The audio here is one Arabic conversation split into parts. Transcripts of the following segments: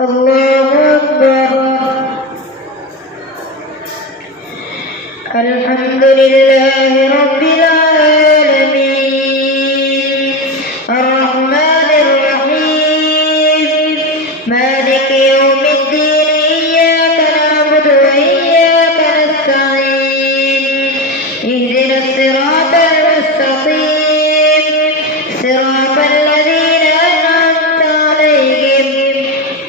الله أكبر. الحمد لله رب العالمين الرحمن الرحيم مالك يوم الدين إياك نعبد وإياك نستعين اهدنا الصراط المستقيم صراط الذين أنعمت عليهم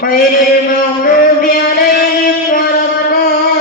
غير المغضوب عليهم ولا الضالين.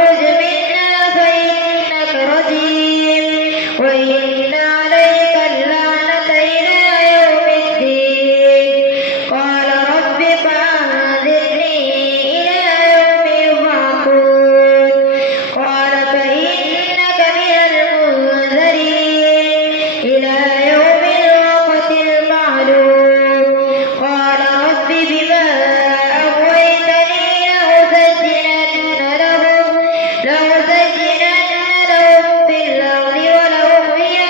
فاخرج منها فإنك رجيم وإن عليك اللعنة إلى يوم الدين. قال رب فأنذرني إلى يوم يبعثون. قال فإنك من المنذرين إلى يوم الوقت المعلوم. قال رب بما أغويتني لأزينن لهم في الأرض ولأغوينهم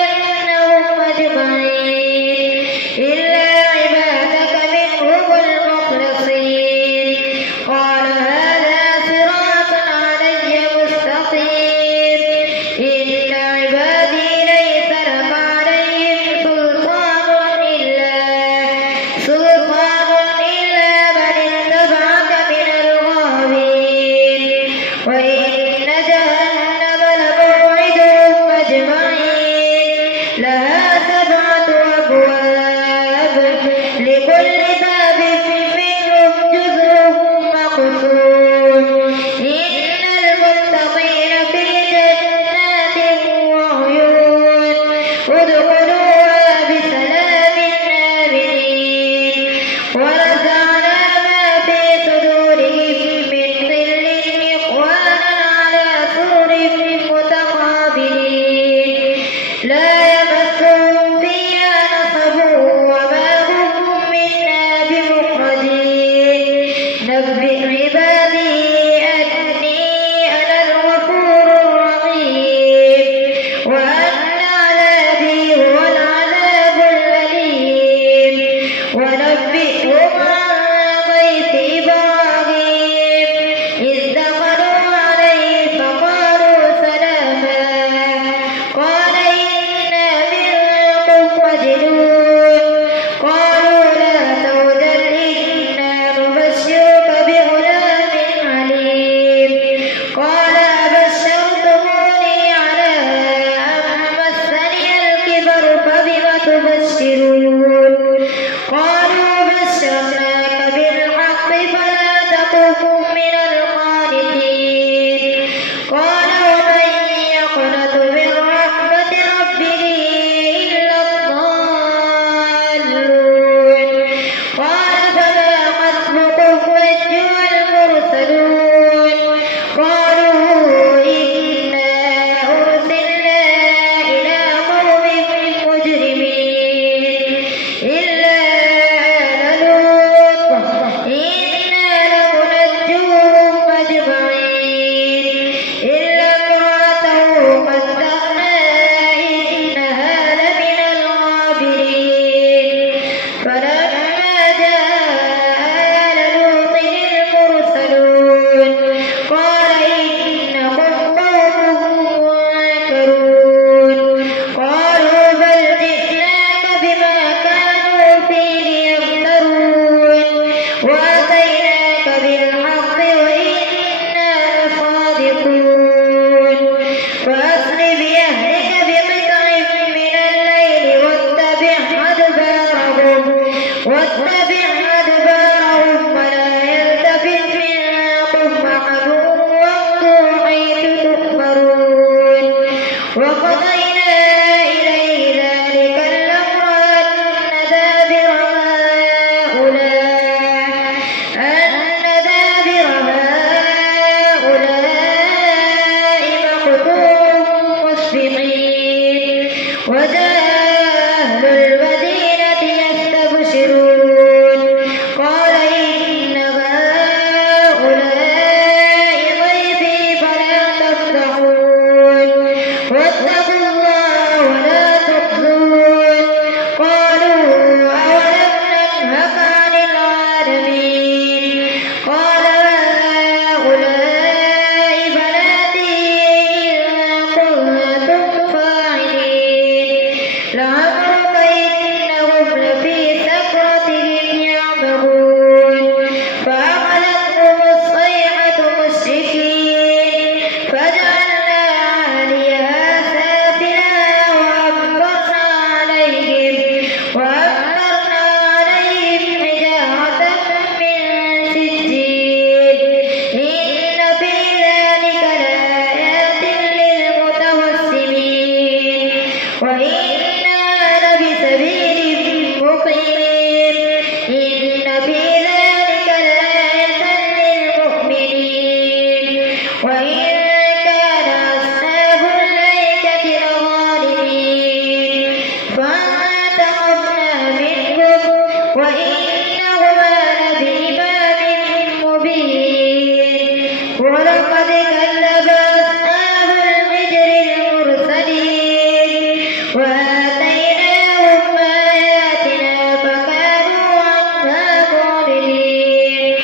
كذب أصحاب الحجر المرسلين وآتيناهم آياتنا فكانوا عنها معرضين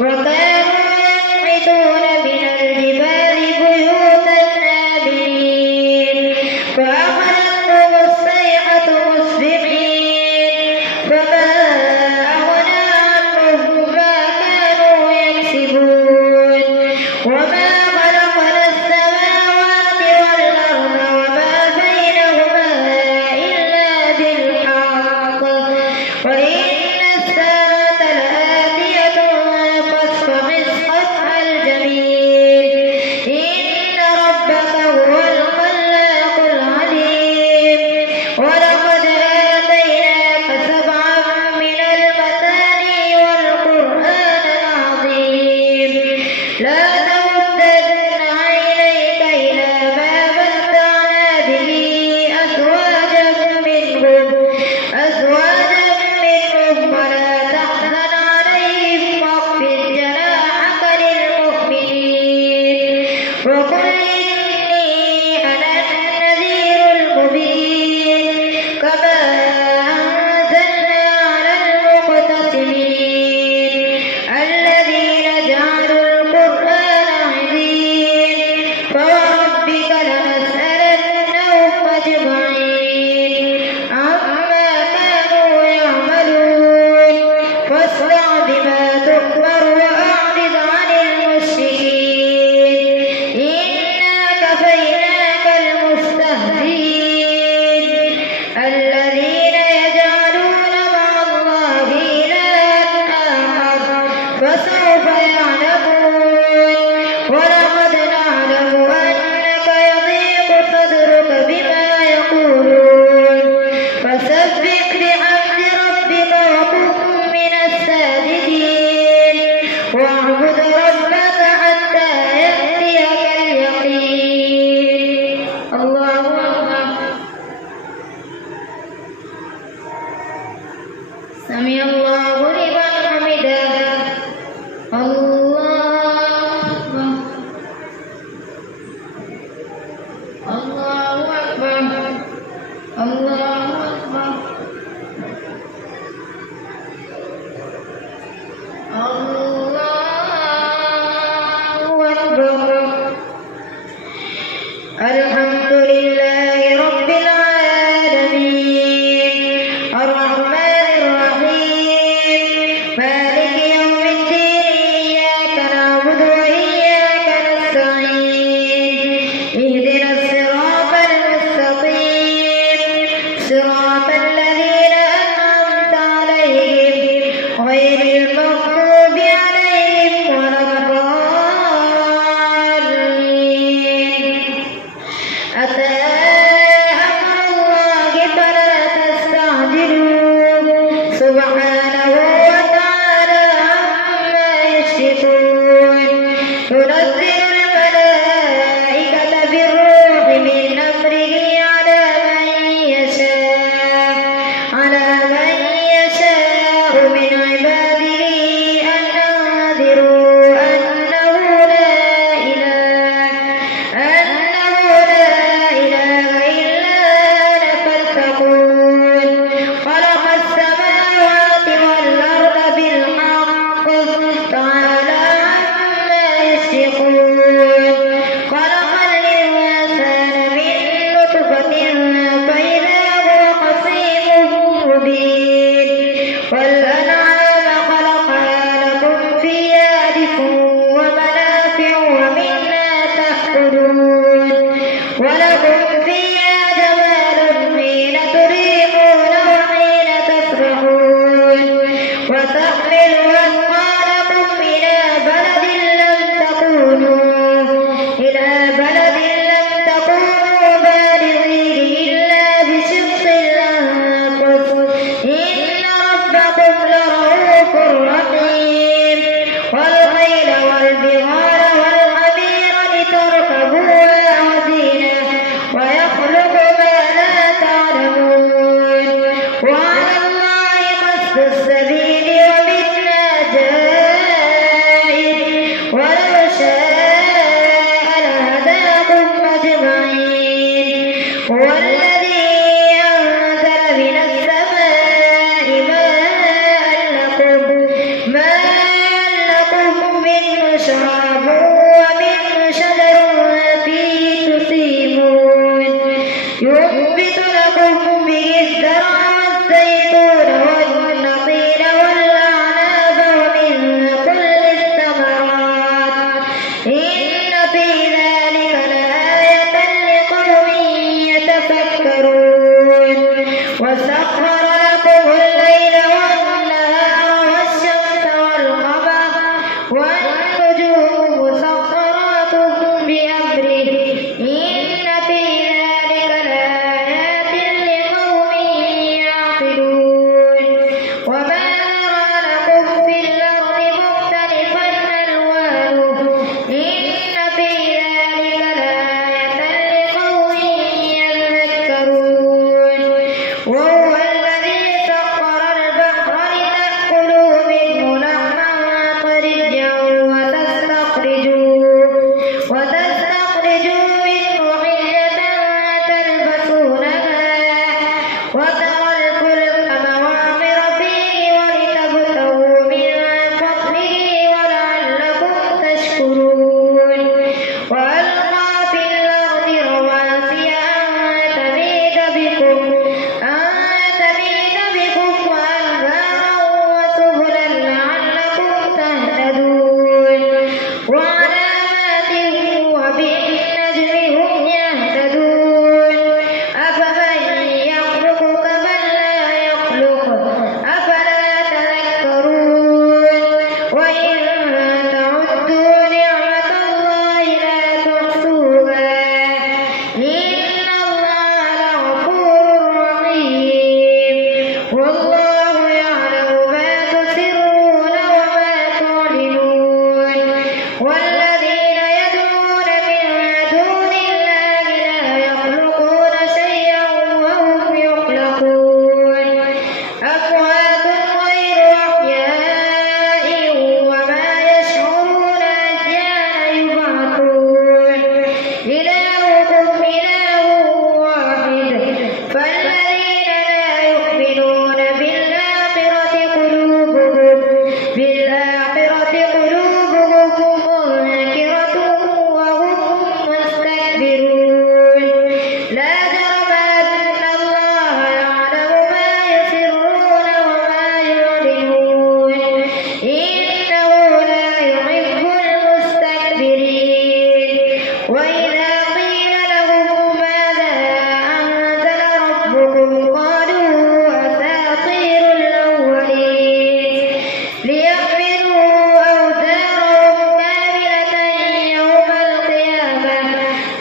وكانوا ينحتون من الجبال بيوتا آمنين فأخذتهم الصيحة مصبحين فما أغنى عنهم ما كانوا يكسبون وما خلقنا السماوات والأرض وما بينهما إلا بالحق وإن الساعة لآتية فاصفح الصفح الجميل إن ربك هو الخلاق العليم ولقد آتيناك سبعا من المثاني والقرآن العظيم لا تمدن عينيك إلى ما متعنا به أزواجا منهم ولا تحزن عليهم واخفض جناحك للمؤمنين وقل إني أنا النذير المبين كما أنزلنا على المقتسمين الذين جعلوا القرآن عظيم فوربك لنسألنهم أجمعين عما كانوا يعملون فاصدع بما تؤمر وأعرض عن المشركين إنا كفيناك المستهزئين الذين يجعلون مع الله إلها آخر فسوف يعلمون ولقد نعلم أنك يضيق صدرك بما يقولون فسبح بحمد ربك وكن من الساجدين واعبد ربك حتى يأتيك اليقين الله أكبر سمع الله لمن حمده الله أكبر الله أكبر الله أكبر الله أكبر الحمد لله رب العالمين الرحمن الرحيم مالك يوم الدين إياك نعبد وإياك نستعين اهدنا الصراط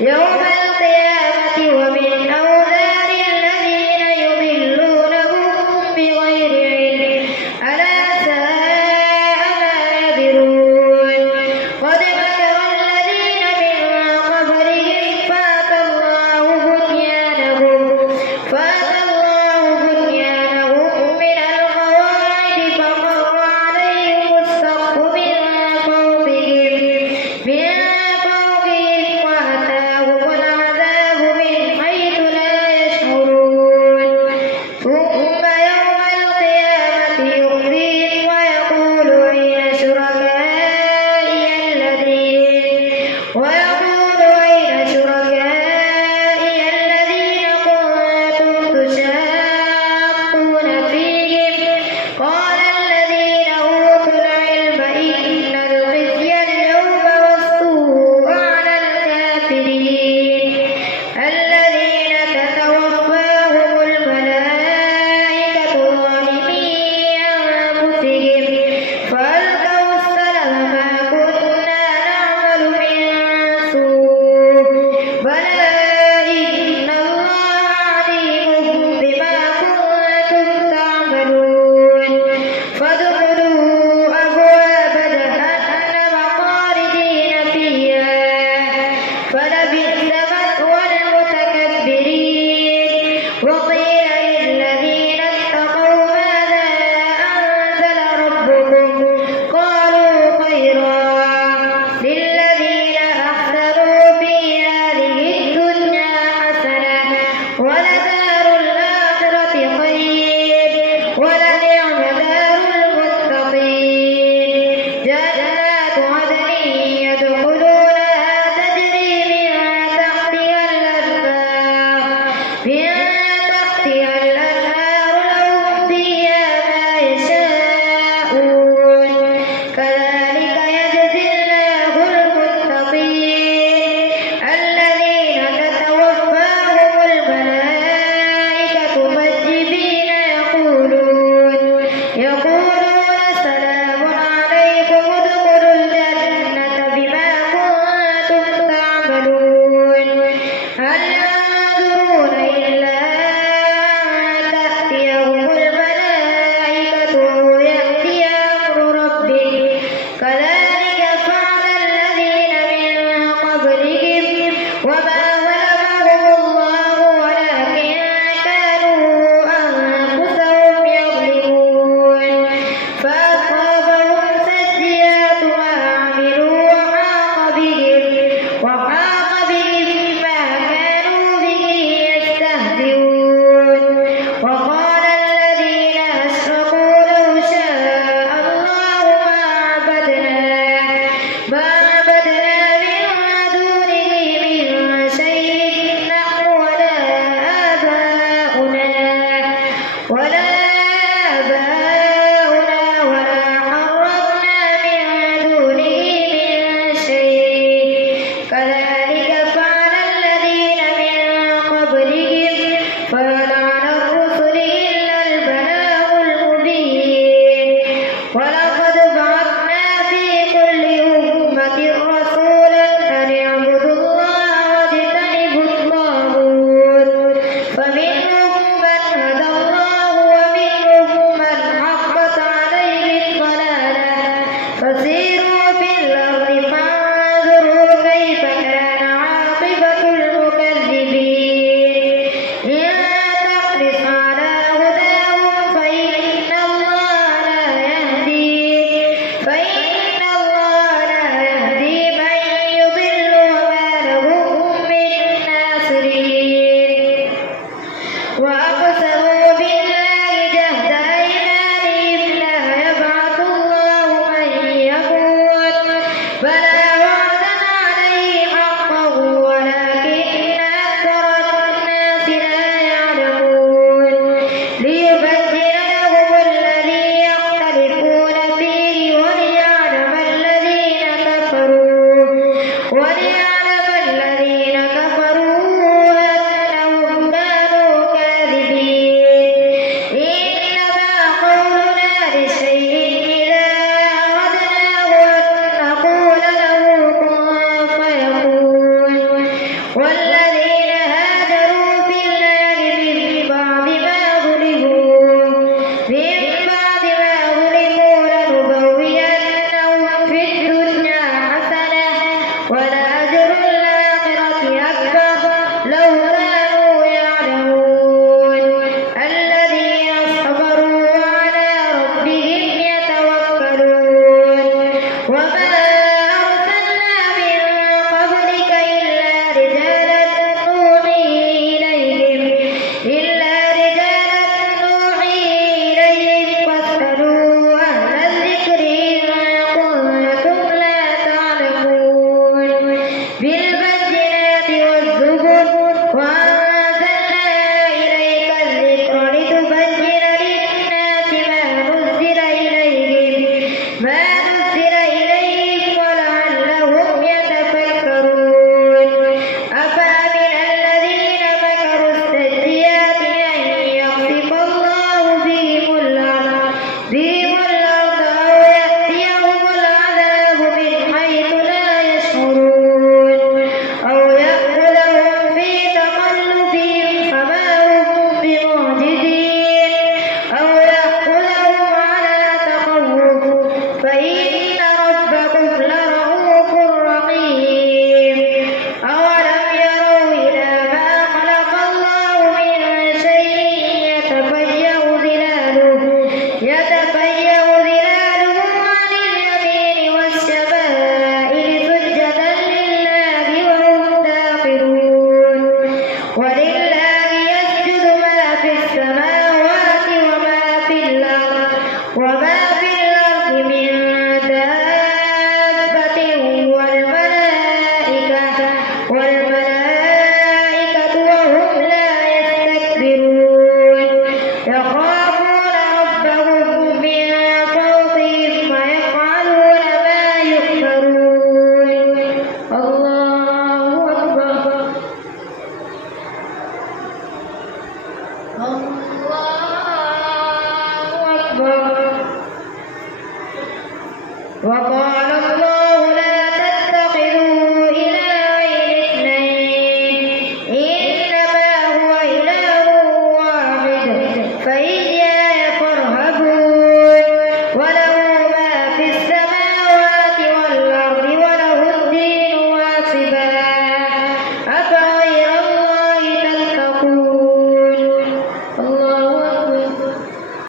يوم القيامة ومن أوزار الذين يضلونهم بغير علم ألا ساء ما يذرون قد مكر الذين من قبلهم فأتى الله بنيانهم من القواعد فخر عليهم السقف من فوقهم وأتاهم العذاب من حيث لا يشعرون ثم يوم القيامة يخزيهم ويقول أين شركائي الذين كنتم تشاقون فيهم قال الذين أوتوا العلم إن الخزي اليوم والسوء على الكافرين الذين تتوفاهم الملائكة ظالمي أنفسهم فألقوا السلم ما كنا نعمل من سوء بلى إن الله عليم بما كنتم تعملون فادخلوا أبواب جهنم خالدين فيها فلبئس